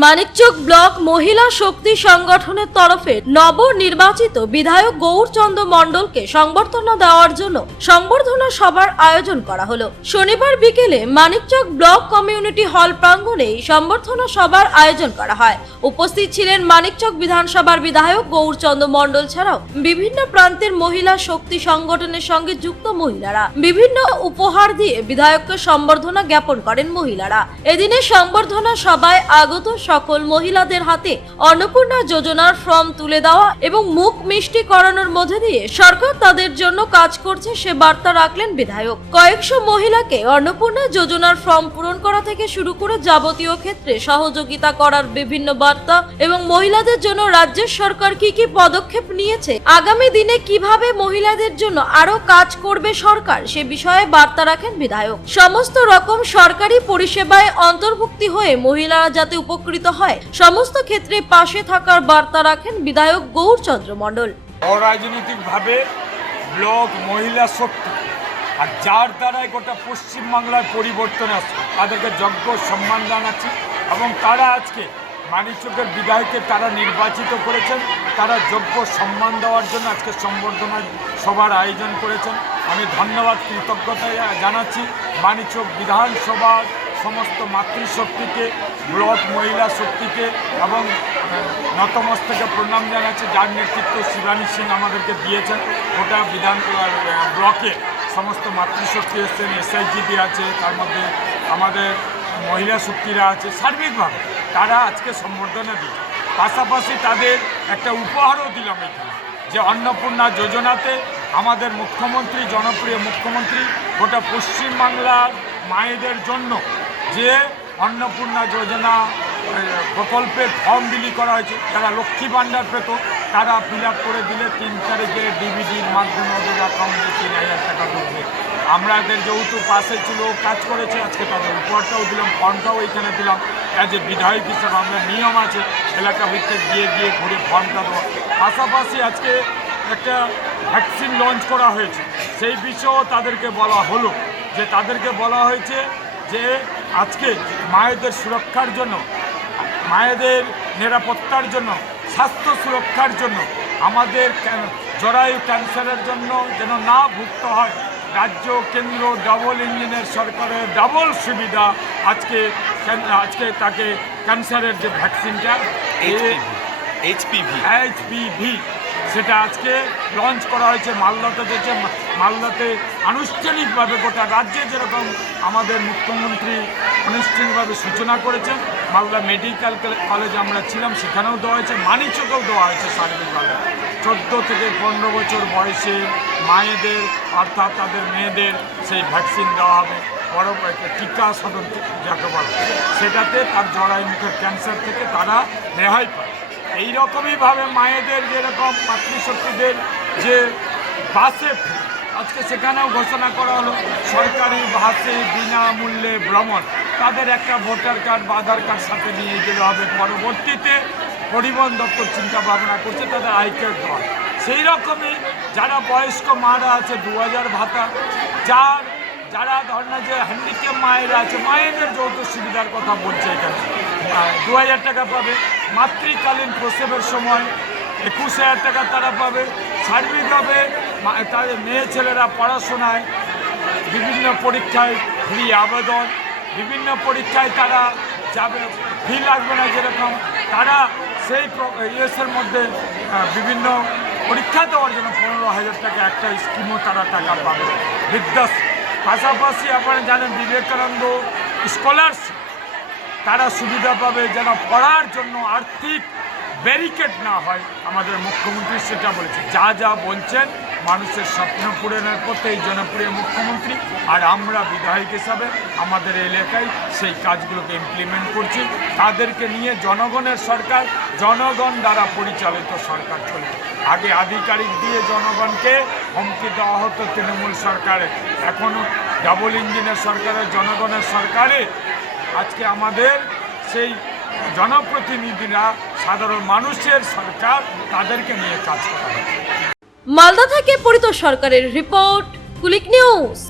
Manikchak block মহিলা শক্তি সংগঠনের তরফে নবনির্বাচিত বিধায়ক গৌরচন্দ্র মণ্ডলকে সংবর্ধনা দেওয়ার জন্য সংবর্ধনা সভার আয়োজন করা হলো। শনিবার বিকেলে মানিকচক ব্লক কমিউনিটি হল প্রাঙ্গণে সংবর্ধনা সভার আয়োজন করা হয়। উপস্থিত ছিলেন মানিকচক বিধানসভার বিধায়ক গৌরচন্দ্র মণ্ডল ছাড়াও বিভিন্ন প্রান্তের মহিলা শক্তি সংগঠনের সঙ্গে যুক্ত মহিলারা। বিভিন্ন উপহার দিয়ে বিধায়ককে সংবর্ধনা জ্ঞাপন করেন মহিলারা। এদিনে সংবর্ধনা সভায় আগত সকল মহিলাদের হাতে অন্নপূর্ণা যোজনার ফর্ম তুলে দেওয়া এবং মুখ মিষ্টি করানোর মধ্যে দিয়ে সরকার তাদের জন্য কাজ করছে সে বার্তা রাখলেন বিধায়ক। কয়েকশো মহিলাকে অন্নপূর্ণা যোজনার ফর্ম পূরণ করা থেকে শুরু করে যাবতীয় ক্ষেত্রে সহযোগিতা করার বিভিন্ন বার্তা এবং মহিলাদের জন্য রাজ্যের সরকার কি কি পদক্ষেপ নিয়েছে, আগামী দিনে কিভাবে মহিলাদের জন্য আরো কাজ করবে সরকার সে বিষয়ে বার্তা রাখেন বিধায়ক। সমস্ত রকম সরকারি পরিষেবায় অন্তর্ভুক্তি হয়ে মহিলারা যাতে উপকৃত হয় সমস্ত ক্ষেত্রে পাশে থাকার বার্তা রাখেন বিধায়ক গৌরচন্দ্র মণ্ডল। অরাজনৈতিকভাবে ব্লক মহিলা শক্তি আর যার দ্বারাই গোটা পশ্চিমবাংলায় পরিবর্তন আসছে তাদেরকে যোগ্য সম্মান জানাচ্ছি এবং তারা আজকে মানিকচকের বিধায়ককে তারা নির্বাচিত করেছেন, তারা যোগ্য সম্মান দেওয়ার জন্য আজকে সংবর্ধনা সভার আয়োজন করেছেন। আমি ধন্যবাদ কৃতজ্ঞতা জানাচ্ছি মানিকচক বিধানসভার সমস্ত মাতৃশক্তিকে, ব্লক মহিলা শক্তিকে এবং নতমস্তকে প্রণাম জানাচ্ছি যার নেতৃত্ব শিবানী সিং আমাদেরকে দিয়েছেন। গোটা ব্লকে সমস্ত মাতৃশক্তি এসছেন, এসআইজিডি আছে, তার মধ্যে আমাদের মহিলা শক্তিরা আছে, সার্বিকভাবে তারা আজকে সম্বর্ধনা দিল। পাশাপাশি তাদের একটা উপহারও দিলাম এখানে, যে অন্নপূর্ণা যোজনাতে আমাদের মুখ্যমন্ত্রী, জনপ্রিয় মুখ্যমন্ত্রী গোটা পশ্চিমবাংলার মায়েদের জন্য যে অন্নপূর্ণা যোজনা প্রকল্পের ফর্ম বিলি করা হয়েছে, যারা লক্ষ্মী ভাণ্ডার পেত তারা ফিল আপ করে দিলে 3 তারিখে ডিবিডির মাধ্যমে ওদের অ্যাকাউন্টে 3000 টাকা ঢুকবে। আমাদের যেহেতু পাশে ছিল, কাজ করেছে, আজকে তাদের উপহারটাও দিলাম, ফর্মটাও এখানে দিলাম। অ্যাজ এ বিধায়ক হিসেবে আমরা নিয়ম আছে এলাকা ভিত্তিক গিয়ে ঘুরে ফর্মটা দেওয়া। পাশাপাশি আজকে একটা ভ্যাকসিন লঞ্চ করা হয়েছে, সেই বিষয়েও তাদেরকে বলা হলো, যে তাদেরকে বলা হয়েছে যে আজকে মায়েদের সুরক্ষার জন্য, মায়েদের নিরাপত্তার জন্য, স্বাস্থ্য সুরক্ষার জন্য, আমাদের জরায়ু ক্যান্সারের জন্য যেন না ভুগতে হয়, রাজ্য কেন্দ্র ডাবল ইঞ্জিনের সরকারের ডাবল সুবিধা। আজকে তাকে ক্যান্সারের যে ভ্যাকসিনটা এইচপিভি সেটা আজকে লঞ্চ করা হয়েছে মালদাতে। দেখছে মালদাতে আনুষ্ঠানিকভাবে গোটা রাজ্যে যেরকম আমাদের মুখ্যমন্ত্রী আনুষ্ঠানিকভাবে সূচনা করেছেন, মালদা মেডিকেল কলেজে আমরা ছিলাম, সেখানেও দেওয়া হয়েছে, মানিকচকেও দেওয়া হয়েছে সার্বিকভাবে। 14 থেকে 15 বছর বয়সে মায়েদের অর্থাৎ তাদের মেয়েদের সেই ভ্যাকসিন দেওয়া হবে, বড় টিকা সদন যাকে বলে, সেটাতে তার জরায়ু মুখের ক্যান্সার থেকে তারা রেহাই পায়। এইরকমইভাবে মায়েদের যেরকম মাতৃশক্তিদের যে বাসে আজকে সেখানেও ঘোষণা করা হলো সরকারি বাসে বিনামূল্যে ভ্রমণ, তাদের একটা ভোটার কার্ড বা আধার কার্ড সাথে নিয়ে গেলে হবে। পরবর্তীতে পরিবহন দপ্তর চিন্তা ভাবনা করছে তাদের আই কার্ড দেওয়া। সেই রকমই যারা বয়স্ক মারা আছে 2000 ভাতা, যারা ধরেন যে হ্যান্ডিক্যাপ মায়েরা আছে, মায়েদের যৌথ সুবিধার কথা বলছে এখানে 2000 টাকা পাবে। মাতৃকালীন প্রসবের সময় 21000 টাকা তারা পাবে। সার্বিকভাবে তাদের মেয়ে ছেলেরা পড়াশোনায় বিভিন্ন পরীক্ষায় ফ্রি আবেদন, বিভিন্ন পরীক্ষায় তারা যাবে, ফি লাগবে না, যেরকম তারা সেই ইয়েসের মধ্যে বিভিন্ন পরীক্ষা দেওয়ার জন্য 15,000 টাকা একটা স্কিমও তারা টাকা পাবে। বৃদ্ধাশ্রম পাশাপাশি আপনারা জানেন বিবেকানন্দ স্কলারশিপ তারা সুবিধা পাবে, যেন পড়ার জন্য আর্থিক ব্যারিকেড না হয়। আমাদের মুখ্যমন্ত্রী সেটা বলেছে, যা বলছেন মানুষের স্বপ্ন পূরণের পথে এই জনপ্রিয় মুখ্যমন্ত্রী। আর আমরা বিধায়ক হিসাবে আমাদের এলাকায় সেই কাজগুলোকে ইমপ্লিমেন্ট করছি। তাদেরকে নিয়ে জনগণের সরকার, জনগণ দ্বারা পরিচালিত সরকার চলবে। আগে আধিকারিক দিয়ে জনগণকে হুমকি দেওয়া হতো তৃণমূল সরকারে, এখনও ডাবল ইঞ্জিনের সরকারের জনগণের সরকারে আজকে আমাদের সেই জনপ্রতিনিধিরা সাধারণ মানুষের সরকার, তাদেরকে নিয়ে কাজ করা হয়। মালদা থেকে পরিতোষ সরকারের রিপোর্ট, কুলিক নিউজ।